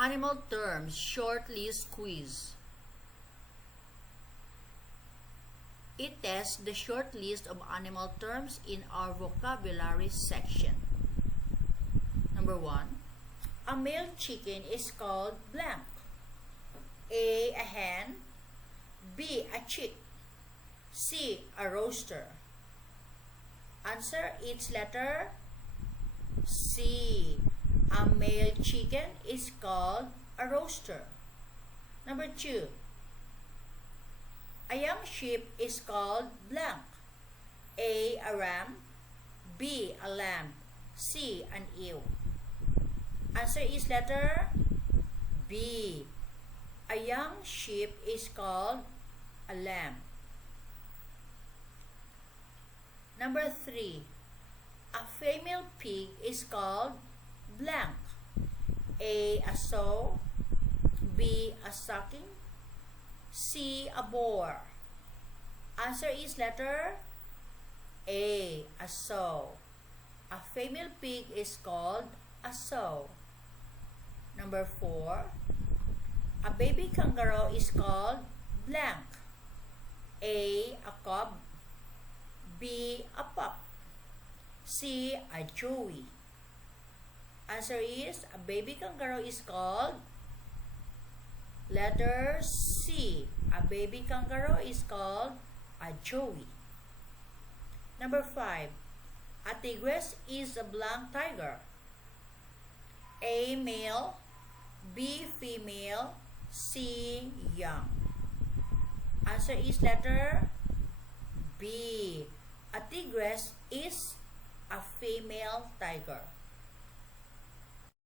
Animal terms short list quiz. It tests the short list of animal terms in our vocabulary section. Number 1. A male chicken is called blank. A hen. B, a chick. C, a rooster. Answer each letter. C. A male chicken is called a rooster. Number 2. A young sheep is called blank. A ram. B, a lamb. C, an ewe. Answer is letter B. A young sheep is called a lamb. Number 3. A female pig is called blank. A sow. B, a sucking. C, a boar. Answer is letter A, a sow. A female pig is called a sow. Number 4. A baby kangaroo is called blank. A cub. B, a pup. C, a joey. Answer is a baby kangaroo is called letter C. A baby kangaroo is called a joey. Number 5. A tigress is a blank tiger. A male. B female. C young. Answer is letter B. A tigress is a female tiger.